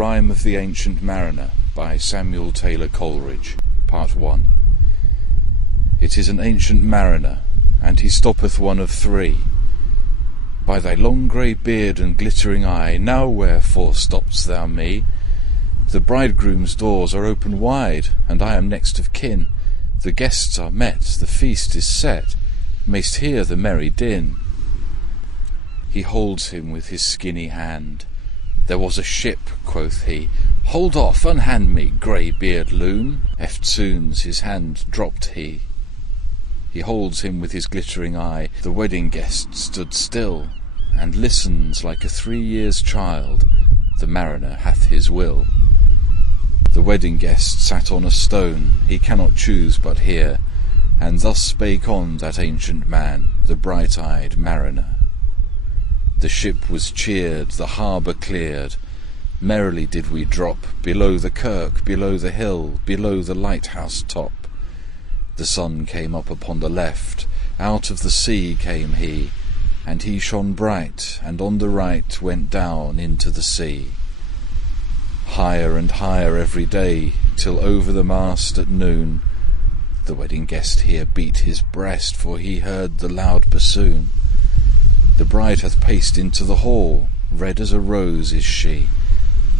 Rime of the Ancient Mariner by Samuel Taylor Coleridge, Part 1. It is an ancient mariner, and he stoppeth one of three. By thy long grey beard and glittering eye, now wherefore stopp'st thou me? The bridegroom's doors are open wide, and I am next of kin. The guests are met, the feast is set, mayst hear the merry din. He holds him with his skinny hand. There was a ship, quoth he. Hold off, unhand me, grey-beard loon. Eftsoons his hand dropped he. He holds him with his glittering eye. The wedding guest stood still, and listens like a 3 years' child. The mariner hath his will. The wedding guest sat on a stone, he cannot choose but hear, and thus spake on that ancient man, the bright-eyed mariner. The ship was cheered, the harbour cleared. Merrily did we drop below the kirk, below the hill, below the lighthouse top. The sun came up upon the left, out of the sea came he, and he shone bright, and on the right went down into the sea. Higher and higher every day, till over the mast at noon. The wedding guest here beat his breast, for he heard the loud bassoon. The bride hath paced into the hall, red as a rose is she,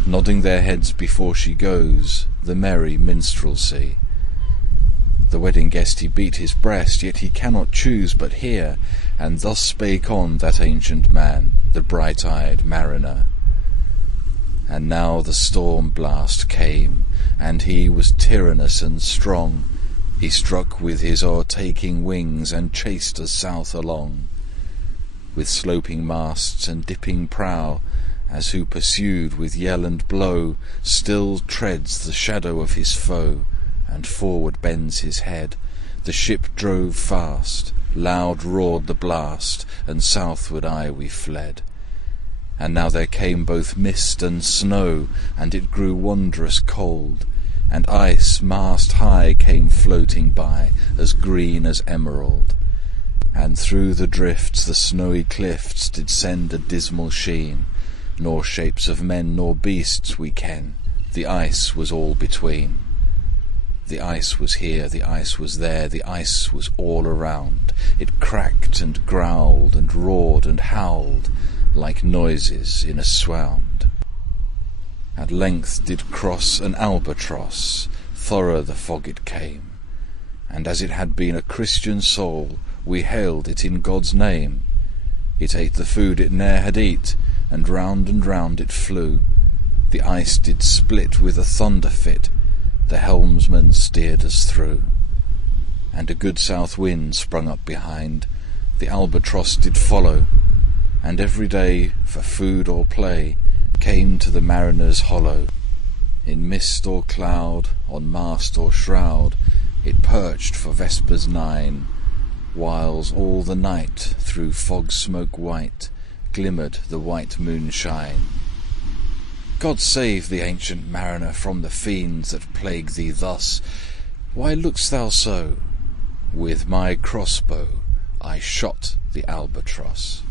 nodding their heads before she goes, the merry minstrelsy. The wedding guest he beat his breast, yet he cannot choose but hear, and thus spake on that ancient man, the bright-eyed mariner. And now the storm blast came, and he was tyrannous and strong. He struck with his o'ertaking wings, and chased us south along. With sloping masts and dipping prow, as who pursued with yell and blow, still treads the shadow of his foe, and forward bends his head. The ship drove fast, loud roared the blast, and southward aye we fled. And now there came both mist and snow, and it grew wondrous cold, and ice mast high came floating by, as green as emerald. And through the drifts the snowy cliffs did send a dismal sheen, nor shapes of men nor beasts we ken, the ice was all between. The ice was here, the ice was there, the ice was all around. It cracked and growled and roared and howled, like noises in a swound. At length did cross an albatross, thorough the fog it came, and as it had been a Christian soul, we hailed it in God's name. It ate the food it ne'er had eat, and round it flew. The ice did split with a thunder fit, the helmsman steered us through. And a good south wind sprung up behind, the albatross did follow, and every day, for food or play, came to the mariner's hollow. In mist or cloud, on mast or shroud, it perched for vespers 9, whiles all the night through fog smoke white glimmered the white moonshine. God save the ancient mariner from the fiends that plague thee thus. Why look'st thou so? With my crossbow I shot the albatross.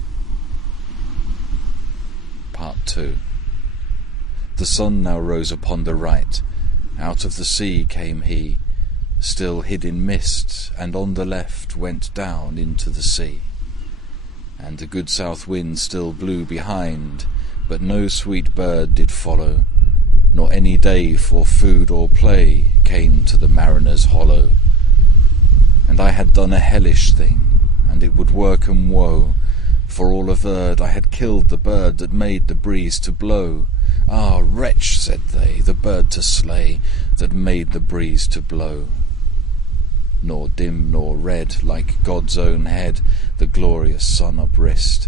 Part 2. The sun now rose upon the right, out of the sea came he, still hid in mist, and on the left went down into the sea. And the good south wind still blew behind, but no sweet bird did follow, nor any day for food or play came to the mariner's hollow. And I had done a hellish thing, and it would work 'em woe, for all averred I had killed the bird that made the breeze to blow. Ah, wretch, said they, the bird to slay that made the breeze to blow. Nor dim nor red, like God's own head, the glorious sun uprist.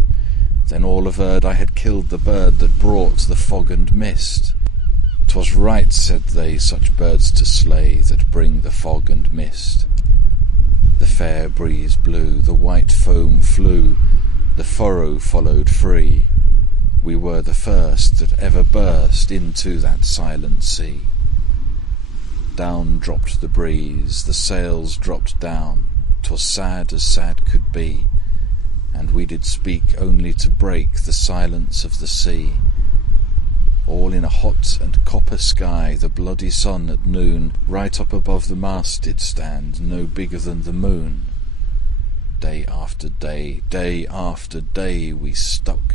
Then all averred I had killed the bird that brought the fog and mist. 'Twas right, said they, such birds to slay that bring the fog and mist. The fair breeze blew, the white foam flew, the furrow followed free. We were the first that ever burst into that silent sea. Down dropped the breeze, the sails dropped down, 'twas sad as sad could be, and we did speak only to break the silence of the sea. all in a hot and copper sky. The bloody sun at noon, right up above the mast did stand, no bigger than the moon. Day after day, day after day we stuck,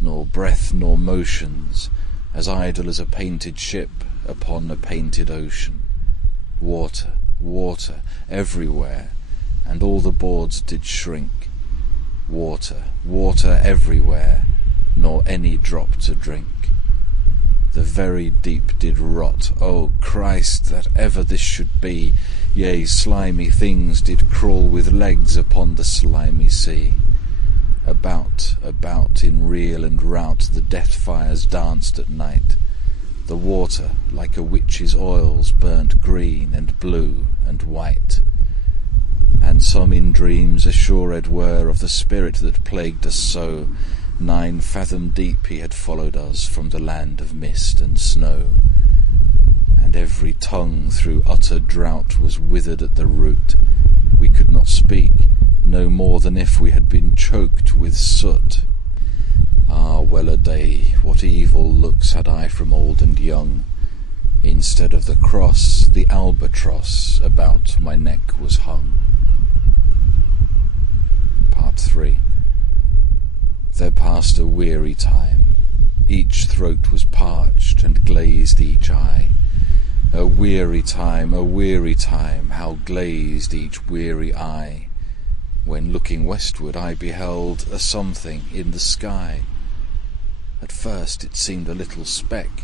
nor breath nor motions, as idle as a painted ship upon a painted ocean. Water, water, everywhere, and all the boards did shrink. Water, water everywhere, nor any drop to drink. The very deep did rot, O Christ, that ever this should be. Yea, slimy things did crawl with legs upon the slimy sea. About, about, in reel and rout, the death fires danced at night. The water, like a witch's oils, burnt green and blue and white. And some in dreams assured were of the spirit that plagued us so. 9 fathom deep he had followed us from the land of mist and snow. And every tongue through utter drought was withered at the root. We could not speak, no more than if we had been choked with soot. Ah, well a day, what evil looks had I from old and young. Instead of the cross, the albatross about my neck was hung. Part 3. There passed a weary time. Each throat was parched and glazed each eye. A weary time, how glazed each weary eye. When looking westward I beheld a something in the sky. At first it seemed a little speck,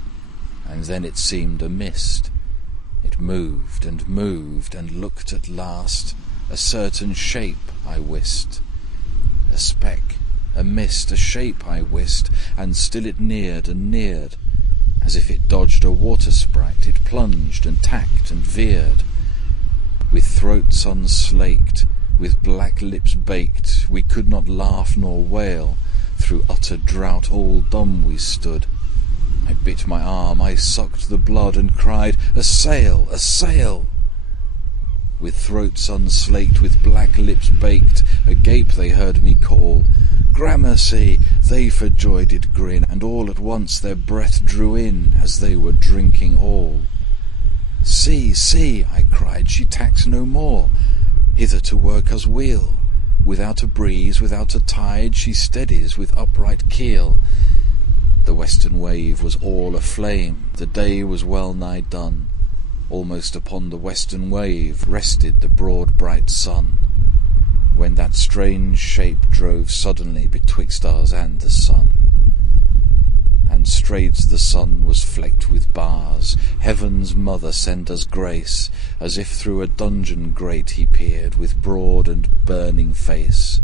and then it seemed a mist. It moved and moved, and looked at last a certain shape I wist. A speck, a mist, a shape I wist, and still it neared and neared. As if it dodged a water sprite, it plunged and tacked and veered. With throats unslaked, with black lips baked, we could not laugh nor wail. Through utter drought all dumb we stood. I bit my arm, I sucked the blood, and cried, "A sail! A sail!" With throats unslaked, with black lips baked, agape they heard me call. "Gramercy!" they for joy did grin, and all at once their breath drew in, as they were drinking all. "See, see!" I cried, "she tacks no more, hither to work us wheel. Without a breeze, without a tide, she steadies with upright keel." The western wave was all aflame, the day was well nigh done. Almost upon the western wave rested the broad bright sun, when that strange shape drove suddenly betwixt us and the sun. And straight the sun was flecked with bars. Heaven's mother sent us grace, as if through a dungeon grate he peered, with broad and burning face.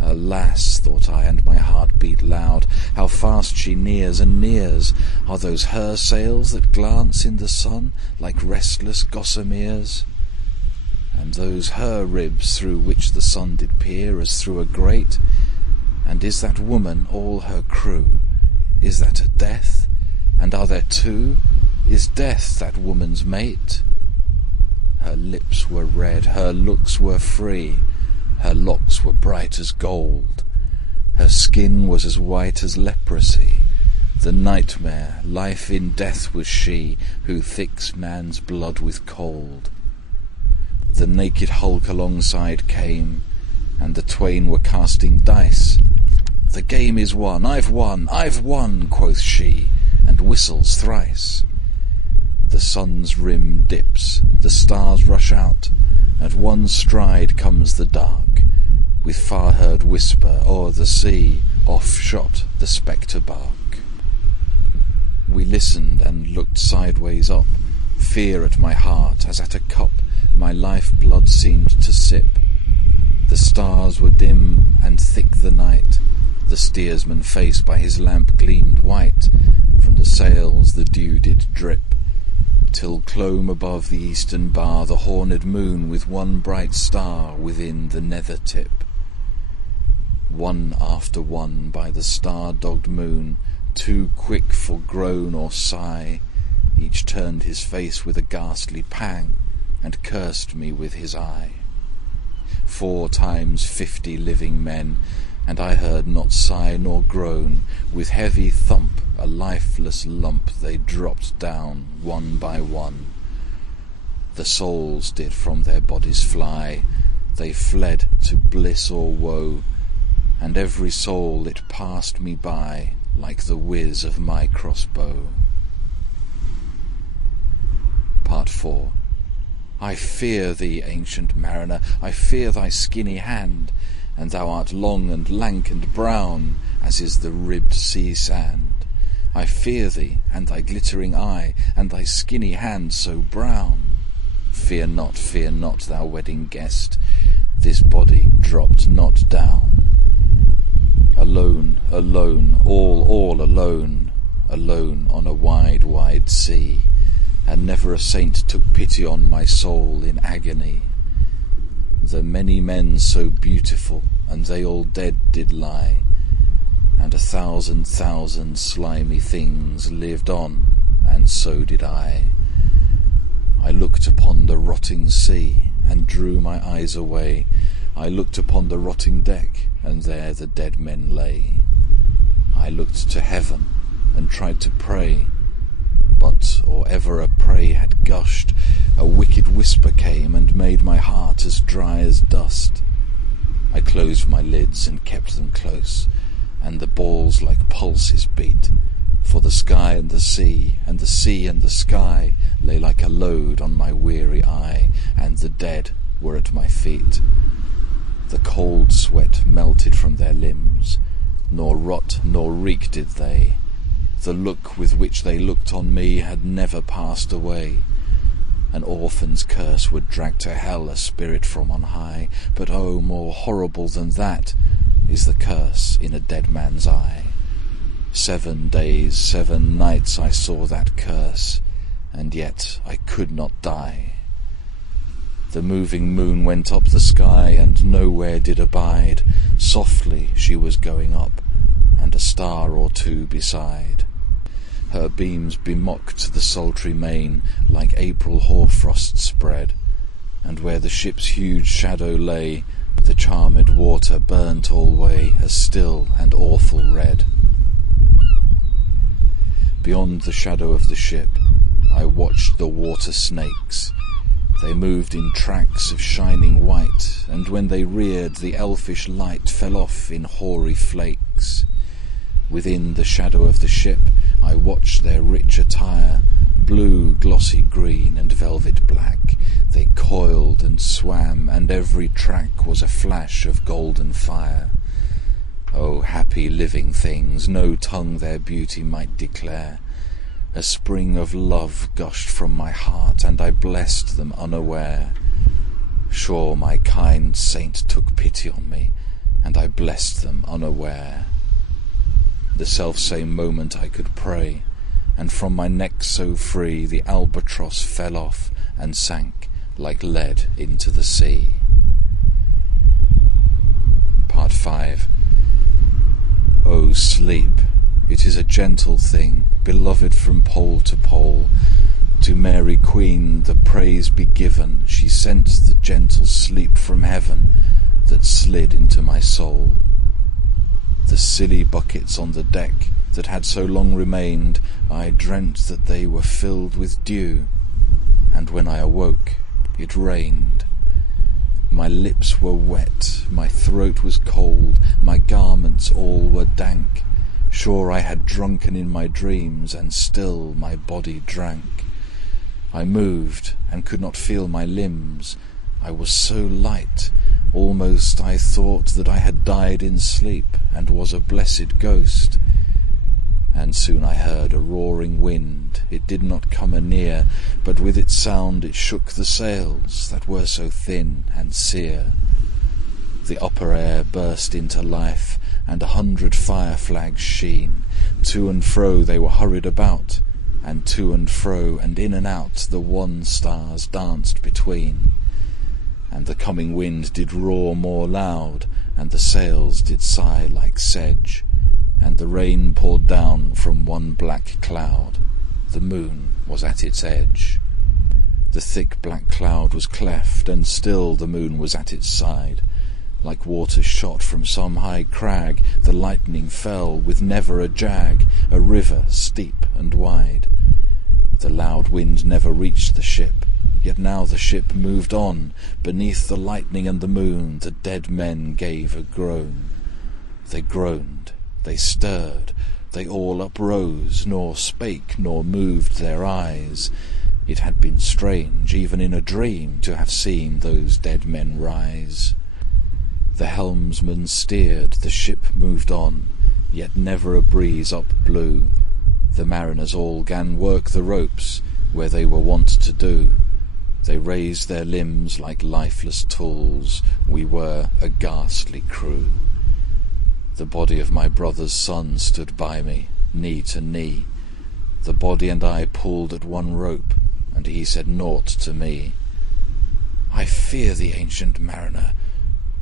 Alas, thought I, and my heart beat loud, how fast she nears and nears. Are those her sails that glance in the sun, like restless gossameres? And those her ribs through which the sun did peer, as through a grate? And is that woman all her crew? Is that a death? And are there two? Is death that woman's mate? Her lips were red, her looks were free, her locks were bright as gold, her skin was as white as leprosy. The nightmare, life in death was she, who thicks man's blood with cold. The naked hulk alongside came, and the twain were casting dice. "The game is won, I've won, I've won," quoth she, and whistles thrice. The sun's rim dips, the stars rush out, at one stride comes the dark, with far-heard whisper o'er the sea, off shot the spectre bark. We listened and looked sideways up, fear at my heart, as at a cup my life-blood seemed to sip. The stars were dim and thick the night, the steersman's face by his lamp gleamed white, from the sails the dew did drip, till clomb above the eastern bar the horned moon with one bright star within the nether tip. One after one by the star-dogged moon, too quick for groan or sigh, each turned his face with a ghastly pang, and cursed me with his eye. 4 times 50 living men, and I heard not sigh nor groan. With heavy thump, a lifeless lump, they dropped down one by one. The souls did from their bodies fly, they fled to bliss or woe, and every soul it passed me by like the whiz of my crossbow. Part 4. I fear thee, ancient mariner, I fear thy skinny hand, and thou art long and lank and brown, as is the ribbed sea sand. I fear thee, and thy glittering eye, and thy skinny hand so brown. Fear not, thou wedding guest, this body dropped not down. Alone, alone, all alone, alone on a wide, wide sea, and never a saint took pity on my soul in agony. The many men so beautiful, and they all dead did lie, and 1,000 slimy things lived on, and so did I. I looked upon the rotting sea, and drew my eyes away. I looked upon the rotting deck, and there the dead men lay. I looked to heaven, and tried to pray, but or ever a prayer had gushed, a wicked whisper came, and made my heart as dry as dust. I closed my lids, and kept them close, and the balls like pulses beat, for the sky and the sea, and the sea and the sky, lay like a load on my weary eye, and the dead were at my feet. The cold sweat melted from their limbs, nor rot nor reek did they. The look with which they looked on me had never passed away. An orphan's curse would drag to hell a spirit from on high, but oh, more horrible than that is the curse in a dead man's eye. 7 days, 7 nights I saw that curse, and yet I could not die. The moving moon went up the sky, and nowhere did abide. Softly she was going up, and a star or two beside. Her beams bemocked the sultry main, like April hoarfrost spread, and where the ship's huge shadow lay, the charmed water burnt alway a still and awful red. Beyond the shadow of the ship, I watched the water snakes. They moved in tracks of shining white, and when they reared, the elfish light fell off in hoary flakes. Within the shadow of the ship, I watched their rich attire, blue, glossy green, and velvet black. They coiled and swam, and every track was a flash of golden fire. Oh, happy living things, no tongue their beauty might declare. A spring of love gushed from my heart, and I blessed them unaware. Sure, my kind saint took pity on me, and I blessed them unaware. The selfsame moment I could pray, and from my neck so free the albatross fell off and sank like lead into the sea. Part 5. O sleep, it is a gentle thing, beloved from pole to pole. To Mary Queen the praise be given, she sent the gentle sleep from heaven that slid into my soul. The silly buckets on the deck that had so long remained, I dreamt that they were filled with dew, and when I awoke it rained. My lips were wet, my throat was cold, my garments all were dank. Sure, I had drunken in my dreams, and still my body drank. I moved, and could not feel my limbs. I was so light, almost I thought that I had died in sleep, and was a blessed ghost. And soon I heard a roaring wind. It did not come anear, but with its sound it shook the sails, that were so thin and sere. The upper air burst into life, and 100 fire flags sheen. To and fro they were hurried about, and to and fro and in and out the wan stars danced between. And the coming wind did roar more loud, and the sails did sigh like sedge, and the rain poured down from one black cloud. The moon was at its edge. The thick black cloud was cleft, and still the moon was at its side. Like water shot from some high crag, the lightning fell with never a jag, a river steep and wide. The loud wind never reached the ship, yet now the ship moved on. Beneath the lightning and the moon, the dead men gave a groan. They groaned, they stirred, they all uprose, nor spake nor moved their eyes. It had been strange, even in a dream, to have seen those dead men rise. The helmsman steered, the ship moved on, yet never a breeze up blew. The mariners all gan work the ropes, where they were wont to do. They raised their limbs like lifeless tools. We were a ghastly crew. The body of my brother's son stood by me, knee to knee. The body and I pulled at one rope, and he said naught to me. I fear the ancient mariner.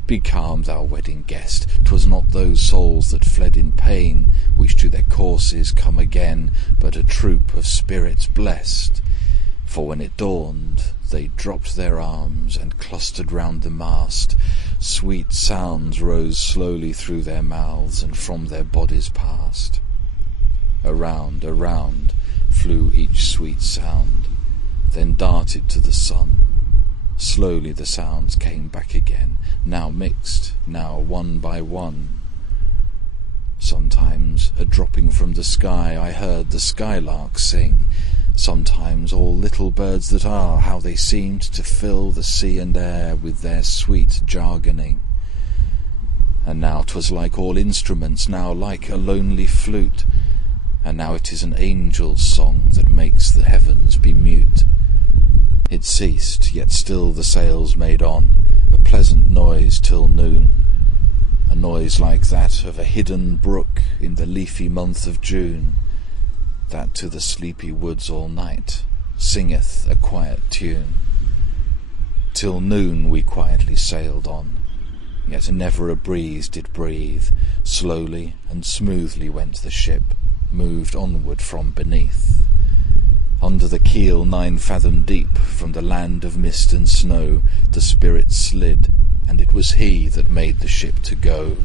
Be calm, thou wedding guest. 'Twas not those souls that fled in pain, which to their courses come again, but a troop of spirits blest. For when it dawned, they dropped their arms and clustered round the mast. Sweet sounds rose slowly through their mouths and from their bodies passed. Around, around flew each sweet sound, then darted to the sun. Slowly the sounds came back again, now mixed, now one by one. Sometimes, a dropping from the sky, I heard the skylark sing. Sometimes all little birds that are, how they seemed to fill the sea and air with their sweet jargoning. And now 'twas like all instruments, now like a lonely flute, and now it is an angel's song that makes the heavens be mute. It ceased, yet still the sails made on, a pleasant noise till noon, a noise like that of a hidden brook in the leafy month of June, that to the sleepy woods all night singeth a quiet tune. Till noon we quietly sailed on, yet never a breeze did breathe. Slowly and smoothly went the ship, moved onward from beneath. Under the keel 9 fathom deep, from the land of mist and snow, the spirit slid, and it was he that made the ship to go.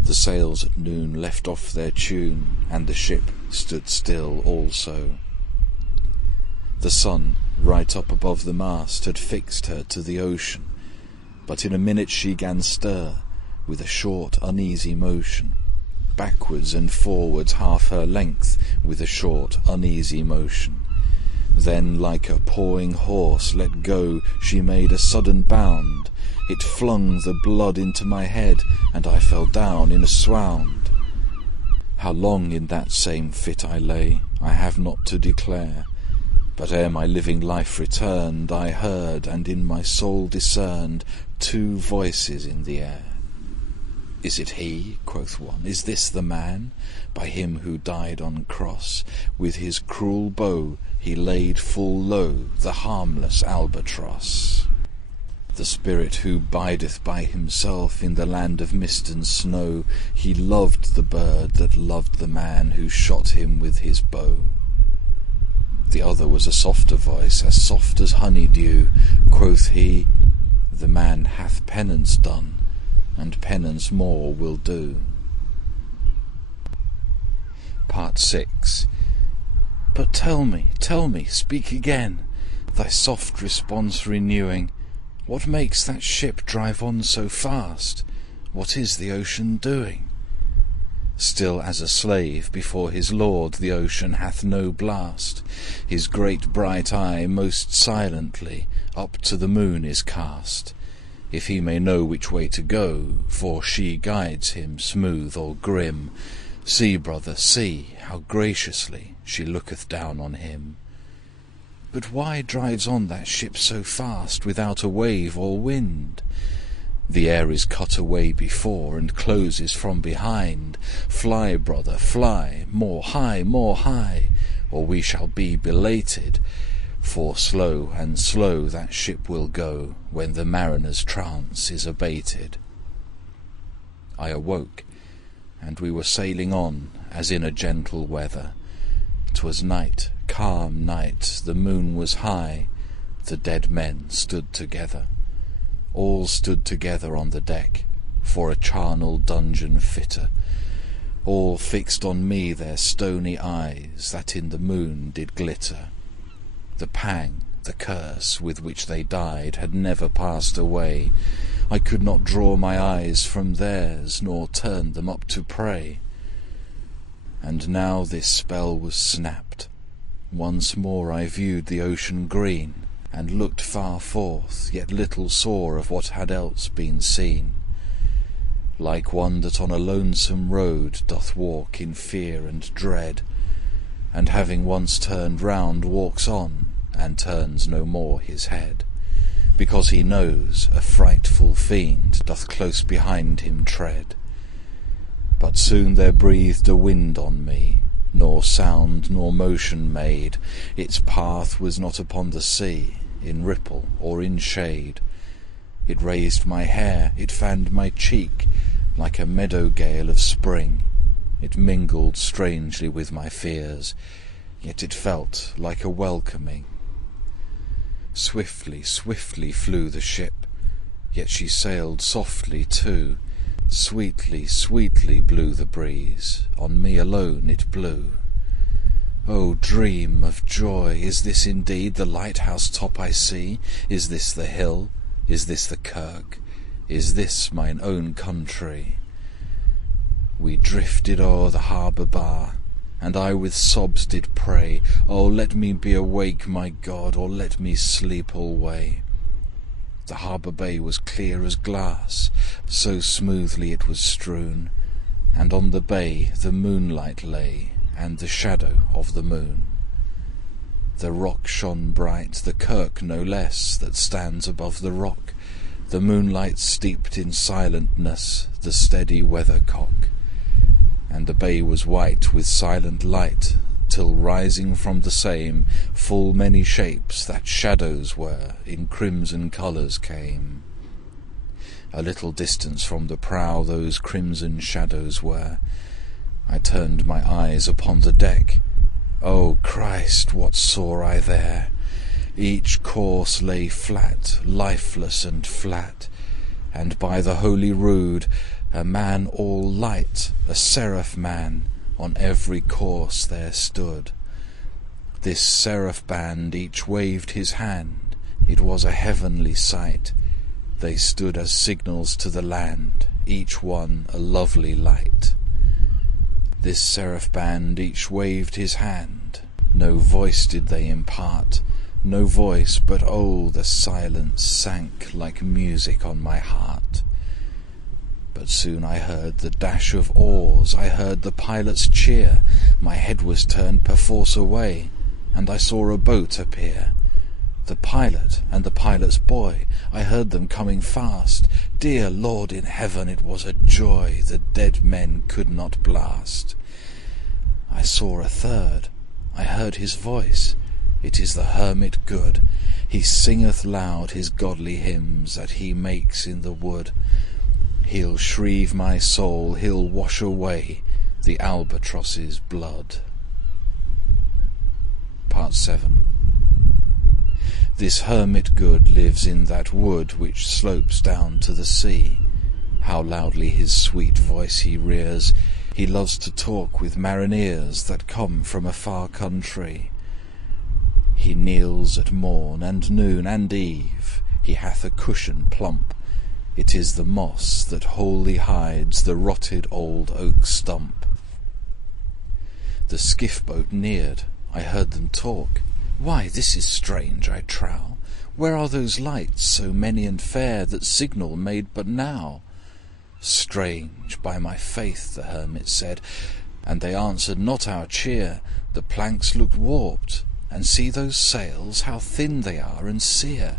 The sails at noon left off their tune, and the ship stood still also. The sun, right up above the mast, had fixed her to the ocean, but in a minute she gan stir, with a short uneasy motion, backwards and forwards half her length, with a short uneasy motion. Then, like a pawing horse let go, she made a sudden bound. It flung the blood into my head, and I fell down in a swound. How long in that same fit I lay, I have not to declare, but ere my living life returned, I heard, and in my soul discerned, 2 voices in the air. Is it he? Quoth one. Is this the man? By him who died on cross, with his cruel bow he laid full low the harmless albatross. The spirit who bideth by himself in the land of mist and snow, he loved the bird that loved the man who shot him with his bow. The other was a softer voice, as soft as honey-dew. Quoth he, the man hath penance done, and penance more will do. Part 6. But tell me, speak again, thy soft response renewing, what makes that ship drive on so fast? What is the ocean doing? Still as a slave before his lord, the ocean hath no blast. His great bright eye most silently up to the moon is cast, if he may know which way to go, for she guides him smooth or grim. See, brother, see, how graciously she looketh down on him. But why drives on that ship so fast, without a wave or wind? The air is cut away before, and closes from behind. Fly, brother, fly, more high, or we shall be belated. For slow and slow that ship will go, when the mariner's trance is abated. I awoke, and we were sailing on, as in a gentle weather. 'Twas night, calm night, the moon was high, the dead men stood together. All stood together on the deck, for a charnel dungeon fitter. All fixed on me their stony eyes, that in the moon did glitter. The pang, the curse with which they died, had never passed away. I could not draw my eyes from theirs, nor turn them up to pray. And now this spell was snapped. Once more I viewed the ocean green, and looked far forth, yet little saw of what had else been seen. Like one that on a lonesome road doth walk in fear and dread, and having once turned round walks on, and turns no more his head, because he knows a frightful fiend doth close behind him tread. But soon there breathed a wind on me, nor sound nor motion made. Its path was not upon the sea, in ripple or in shade. It raised my hair, it fanned my cheek, like a meadow gale of spring. It mingled strangely with my fears, yet it felt like a welcoming. Swiftly, swiftly flew the ship, yet she sailed softly too. Sweetly, sweetly blew the breeze, on me alone it blew. O dream of joy, is this indeed the lighthouse top I see? Is this the hill? Is this the kirk? Is this mine own country? We drifted o'er the harbour bar, and I with sobs did pray, O let me be awake, my God, or let me sleep alway. The harbour bay was clear as glass, so smoothly it was strewn, and on the bay the moonlight lay, and the shadow of the moon. The rock shone bright, the kirk no less, that stands above the rock, the moonlight steeped in silentness the steady weathercock. And the bay was white with silent light, till rising from the same full many shapes that shadows were in crimson colours came. A little distance from the prow those crimson shadows were. I turned my eyes upon the deck. O Christ, what saw I there? Each corse lay flat, lifeless and flat, and by the holy rood a man all light, a seraph man, on every corse there stood. This seraph band each waved his hand, it was a heavenly sight. They stood as signals to the land, each one a lovely light. This seraph band each waved his hand, no voice did they impart, no voice, but oh, the silence sank like music on my heart. But soon I heard the dash of oars, I heard the pilot's cheer, my head was turned perforce away, and I saw a boat appear. The pilot and the pilot's boy, I heard them coming fast. Dear Lord in heaven, it was a joy the dead men could not blast. I saw a third, I heard his voice, it is the hermit good. He singeth loud his godly hymns that he makes in the wood. He'll shrieve my soul, he'll wash away the albatross's blood. Part 7. This hermit good lives in that wood which slopes down to the sea. How loudly his sweet voice he rears! He loves to talk with mariners that come from a far country. He kneels at morn and noon and eve, he hath a cushion plump. It is the moss that wholly hides the rotted old oak stump. The skiff-boat neared, I heard them talk. Why, this is strange, I trow. Where are those lights, so many and fair, that signal made but now? Strange, by my faith, the hermit said, and they answered not our cheer. The planks looked warped, and see those sails, how thin they are and sere.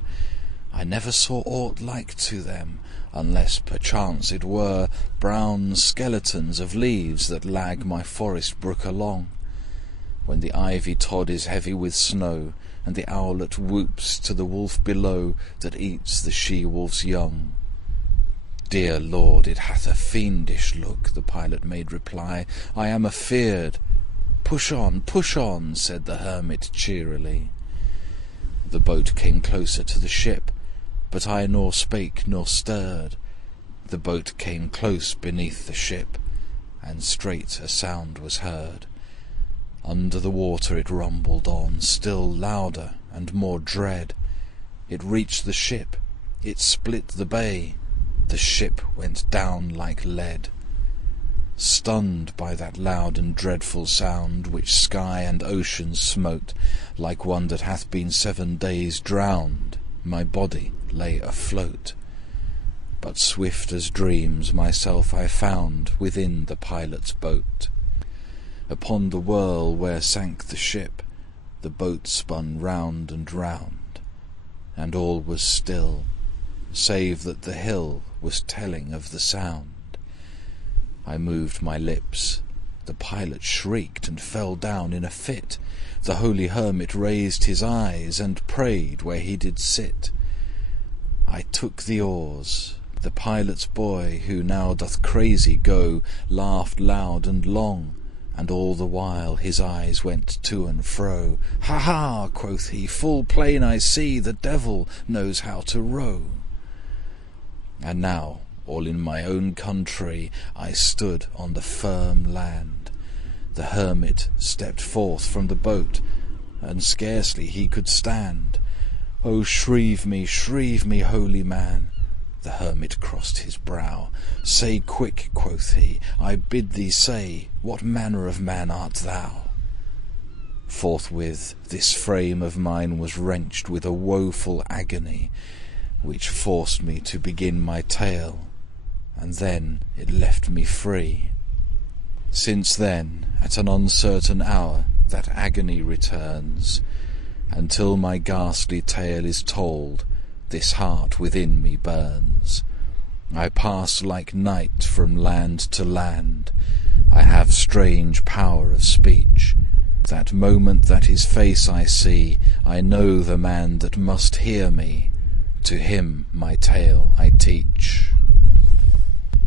I never saw aught like to them, unless perchance it were brown skeletons of leaves that lag my forest brook along, when the ivy tod is heavy with snow, and the owlet whoops to the wolf below that eats the she-wolf's young. Dear Lord, it hath a fiendish look, the pilot made reply. I am afeard. Push on, said the hermit cheerily. The boat came closer to the ship. but I nor spake nor stirred. The boat came close beneath the ship, and straight a sound was heard. Under the water it rumbled on, still louder and more dread. It reached the ship, it split the bay, the ship went down like lead. Stunned by that loud and dreadful sound, which sky and ocean smote, like one that hath been 7 days drowned, my body lay afloat. But swift as dreams myself I found within the pilot's boat. Upon the whirl where sank the ship, the boat spun round and round, and all was still, save that the hill was telling of the sound. I moved my lips. The pilot shrieked and fell down in a fit. The holy hermit raised his eyes and prayed where he did sit. I took the oars. The pilot's boy, who now doth crazy go, laughed loud and long, and all the while his eyes went to and fro. "Ha ha!" quoth he, "full plain I see the devil knows how to row." And now, all in my own country, I stood on the firm land. The hermit stepped forth from the boat, and scarcely he could stand. "Oh, shrieve me, holy man!" The hermit crossed his brow. "Say quick," quoth he, "I bid thee say, what manner of man art thou?" Forthwith this frame of mine was wrenched with a woeful agony, which forced me to begin my tale, and then it left me free. Since then, at an uncertain hour, that agony returns, until my ghastly tale is told, this heart within me burns. I pass like night from land to land. I have strange power of speech. That moment that his face I see, I know the man that must hear me. To him my tale I teach.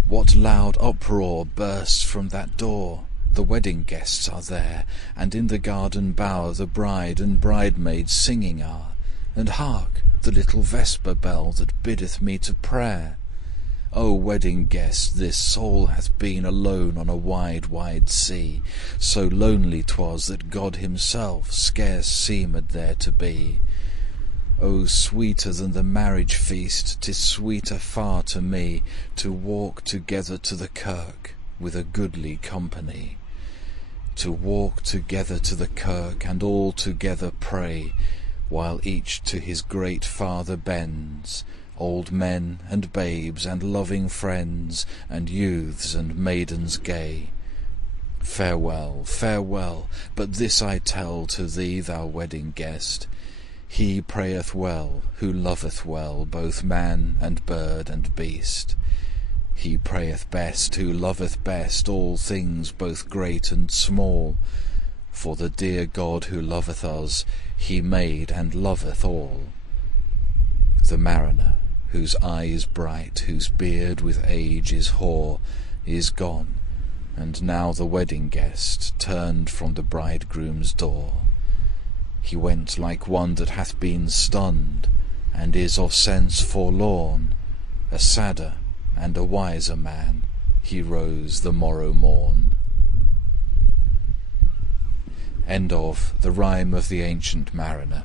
What loud uproar bursts from that door? The wedding guests are there, and in the garden bower the bride and bridemaid singing are. And hark, the little vesper bell that biddeth me to prayer. O wedding guest, this soul hath been alone on a wide, wide sea. So lonely 'twas that God himself scarce seemed there to be. O sweeter than the marriage feast, 'tis sweeter far to me to walk together to the kirk with a goodly company. To walk together to the kirk and all together pray, while each to his great Father bends, old men and babes and loving friends, and youths and maidens gay. Farewell, farewell, but this I tell to thee, thou wedding guest, he prayeth well who loveth well both man and bird and beast. He prayeth best who loveth best all things both great and small, for the dear God who loveth us, he made and loveth all. The mariner, whose eye is bright, whose beard with age is hoar, is gone, and now the wedding guest turned from the bridegroom's door. He went like one that hath been stunned, and is of sense forlorn. A sadder and a wiser man, he rose the morrow morn. End of The Rime of the Ancient Mariner.